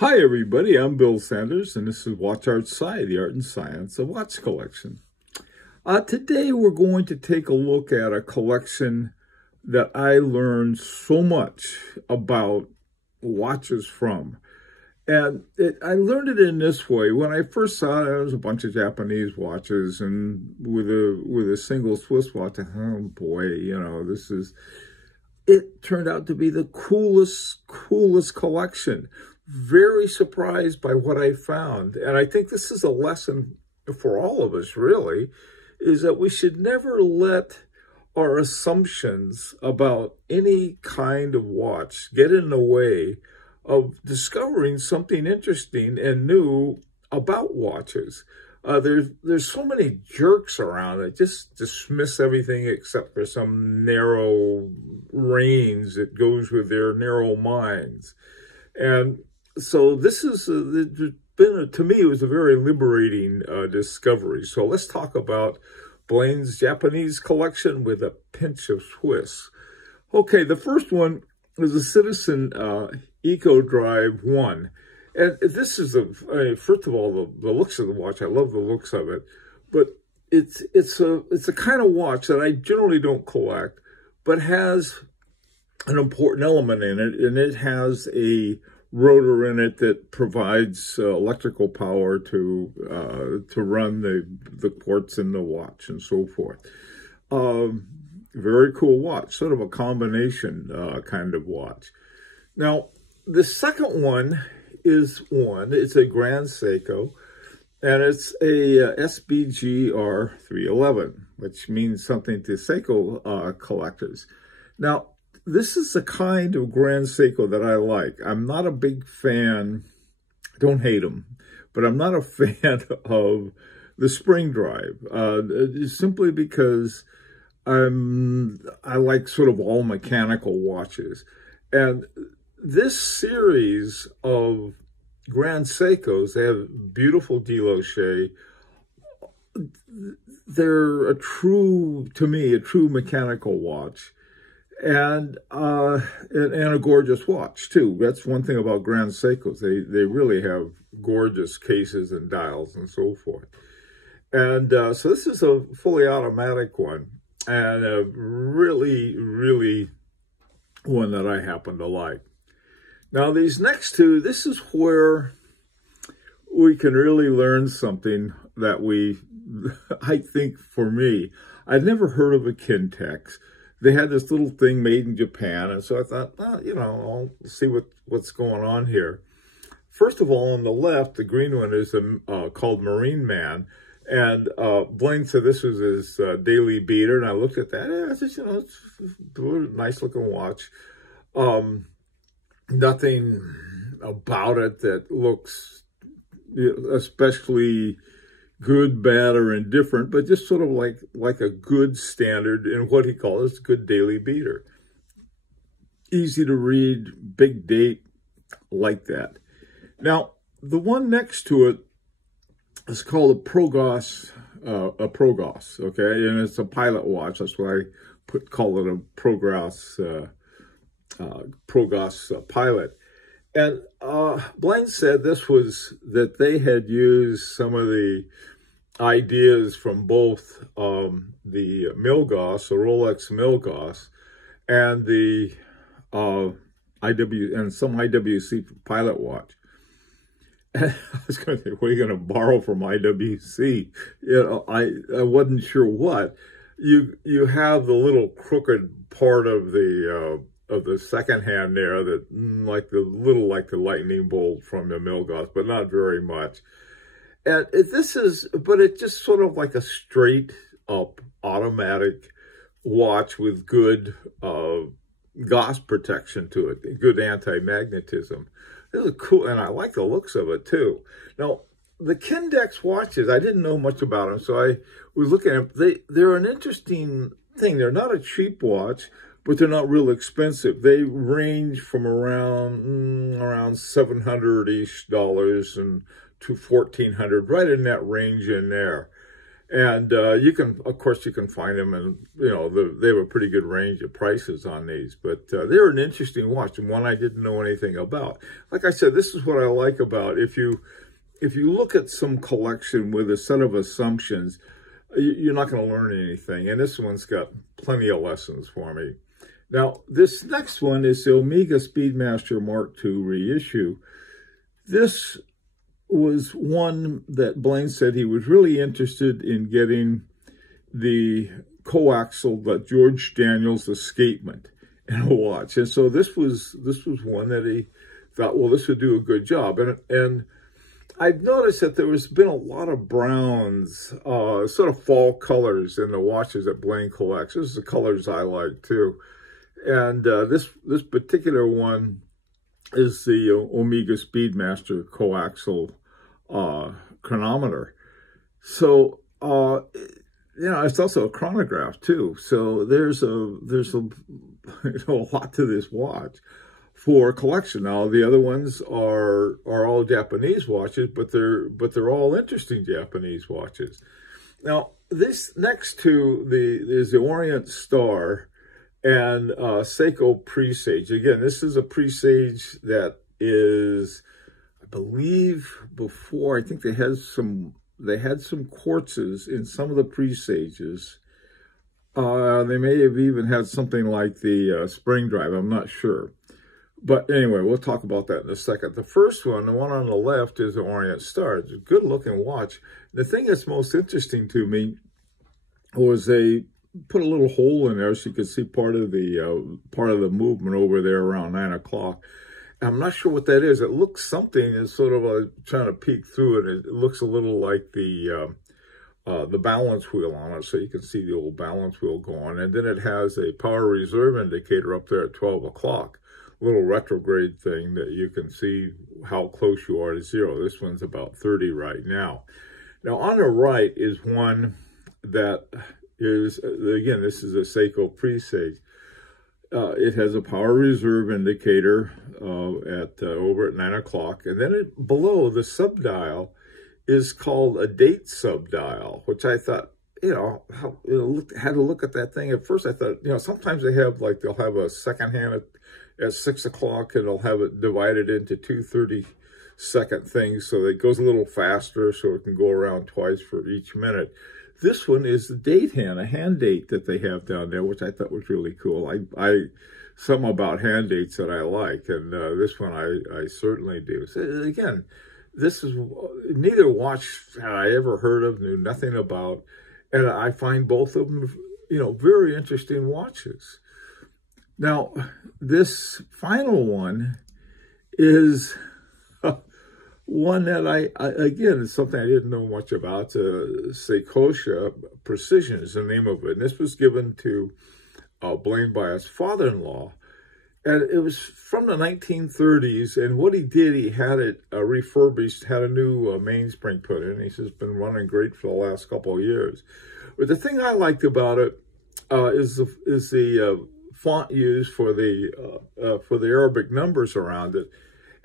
Hi everybody, I'm Bill Sanders and this is Watch Art Sci, the art and science of watch collection. Today we're going to take a look at a collection that I learned so much about watches from. And I learned it in this way. When I first saw it, there was a bunch of Japanese watches and with a single Swiss watch. Oh boy, it turned out to be the coolest collection. Very surprised by what I found. And I think this is a lesson for all of us, really, is that we should never let our assumptions about any kind of watch get in the way of discovering something interesting and new about watches. There's so many jerks around that just dismiss everything except for some narrow range that goes with their narrow minds. And so this is, to me, it was a very liberating discovery. So let's talk about Blaine's Japanese collection with a pinch of Swiss. Okay, the first one is a Citizen Eco Drive 1. And this is, first of all, the looks of the watch. I love the looks of it. But it's a kind of watch that I generally don't collect, but has an important element in it. And it has a rotor in it that provides electrical power to run the quartz in the watch and so forth. Very cool watch, sort of a combination kind of watch. Now, the second one is it's a Grand Seiko, and it's a SBGR 311, which means something to Seiko collectors. Now, this is the kind of Grand Seiko that I like. I'm not a big fan, don't hate them, but I'm not a fan of the spring drive, simply because I like sort of all mechanical watches. And this series of Grand Seikos, they have beautiful déloché. They're to me, a true mechanical watch. And a gorgeous watch too. That's one thing about Grand Seikos. They really have gorgeous cases and dials and so forth. And so this is a fully automatic one, and a really one that I happen to like. Now these next two, this is where we can really learn something that I think for me, I'd never heard of a Kintex. They had this little thing made in Japan, and so I thought, I'll see what's going on here. First of all, on the left, the green one is called Marine Man, and Blaine said this was his daily beater, and I looked at that. Yeah, it's just, it's a nice looking watch. Nothing about it that looks especially good, bad, or indifferent, but just sort of like a good standard in what he calls good daily beater. Easy to read, big date, like that. Now, the one next to it is called a Progos, okay? And it's a pilot watch. That's why I call it a Progos pilot. And Blaine said that they had used some of the ideas from both the Milgauss, the Rolex Milgauss, and the some IWC pilot watch. And I was going to say, what are you going to borrow from IWC? I wasn't sure what. You have the little crooked part of the second hand there that like the lightning bolt from the Milgauss, but not very much. And but it's just sort of like a straight up automatic watch with good Gauss protection to it, good anti-magnetism. This is cool, and I like the looks of it too. Now, the Kintex watches, I didn't know much about them, so I was looking at them. They're an interesting thing. They're not a cheap watch, but they're not real expensive. They range from around $700-ish and to $1,400, right in that range in there. And you can, of course, you can find them, and they have a pretty good range of prices on these. But they're an interesting watch, and one I didn't know anything about. Like I said, this is what I like about if you look at some collection with a set of assumptions, you're not going to learn anything. And this one's got plenty of lessons for me. Now, this next one is the Omega Speedmaster Mark II reissue. This was one that Blaine said he was really interested in getting the coaxial, the George Daniels escapement in a watch. And so this was one that he thought, well, this would do a good job. And I've noticed that there has been a lot of browns, sort of fall colors in the watches that Blaine collects. This is the colors I like too. And this particular one is the Omega Speedmaster coaxial chronometer. So it's also a chronograph too. So there's a lot to this watch for collection. Now the other ones are all Japanese watches, but they're all interesting Japanese watches. Now this next to is the Orient Star and Seiko Presage. Again, this is a Presage that is, I believe, before, I think they had some quartzes in some of the Presages. They may have even had something like the spring drive, I'm not sure. But anyway, we'll talk about that in a second. The first one, the one on the left, is the Orient Star. It's a good looking watch. The thing that's most interesting to me was they put a little hole in there so you could see part of the movement over there around 9 o'clock. I'm not sure what that is. It looks something is sort of trying to peek through it. It looks a little like the balance wheel on it, so you can see the old balance wheel going. And then it has a power reserve indicator up there at 12 o'clock. A little retrograde thing that you can see how close you are to zero. This one's about 30 right now. Now on the right is one that is, again, this is a Seiko Presage. It has a power reserve indicator over at 9 o'clock. And then below, the subdial is called a date subdial, which I thought, had to look at that thing. At first I thought, sometimes they'll have a second hand at 6 o'clock, and they'll have it divided into two 30-second things, so it goes a little faster, so it can go around twice for each minute. This one is the date hand, a hand date that they have down there, which I thought was really cool. Something about hand dates that I like, and this one I certainly do. So again, this is neither watch had I ever heard of, knew nothing about, and I find both of them, very interesting watches. Now, this final one is one that again, is something I didn't know much about. Seikosha Precision is the name of it. And this was given to Blaine by his father-in-law. And it was from the 1930s. And what he did, he had it refurbished, had a new mainspring put in. He says it's been running great for the last couple of years. But the thing I liked about it is the font used for the Arabic numbers around it.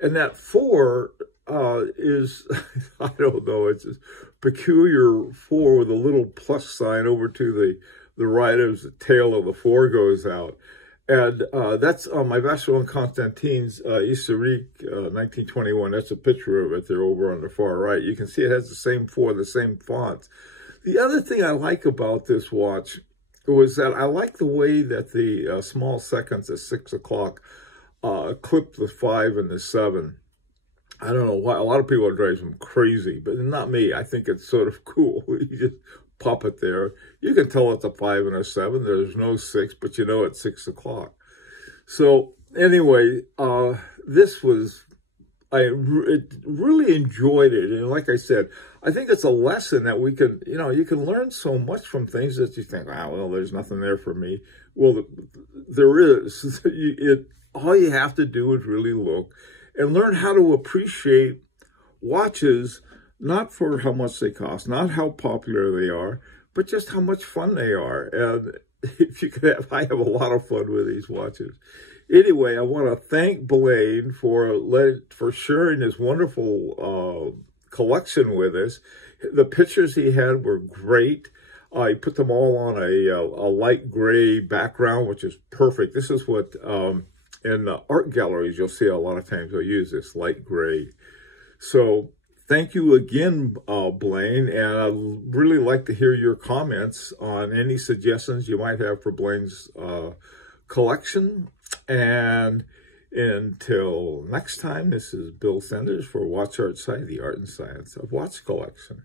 And that 4 is, I don't know, it's a peculiar 4 with a little plus sign over to the right as the tail of the 4 goes out. And that's on my Vacheron Constantine's Historique 1921. That's a picture of it there over on the far right. You can see it has the same 4, the same fonts. The other thing I like about this watch was that I like the way that the small seconds at 6 o'clock clip the 5 and the 7. I don't know why. A lot of people drive them crazy, but not me. I think it's sort of cool. You just pop it there. You can tell it's a 5 and a 7. There's no 6, but it's 6 o'clock. So anyway, this was, I really enjoyed it. And like I said, I think it's a lesson that we can, you can learn so much from things that you think, well, there's nothing there for me. Well, there is. All you have to do is really look and learn how to appreciate watches, not for how much they cost, not how popular they are, but just how much fun they are. And if you could I have a lot of fun with these watches. Anyway, I want to thank Blaine for sharing his wonderful collection with us. The pictures he had were great. He put them all on a light gray background, which is perfect. This is what, in the art galleries, you'll see a lot of times they'll use this light gray. So thank you again, Blaine, and I'd really like to hear your comments on any suggestions you might have for Blaine's collection. And until next time, this is Bill Senders for Watch Art Sci, the art and science of watch collection.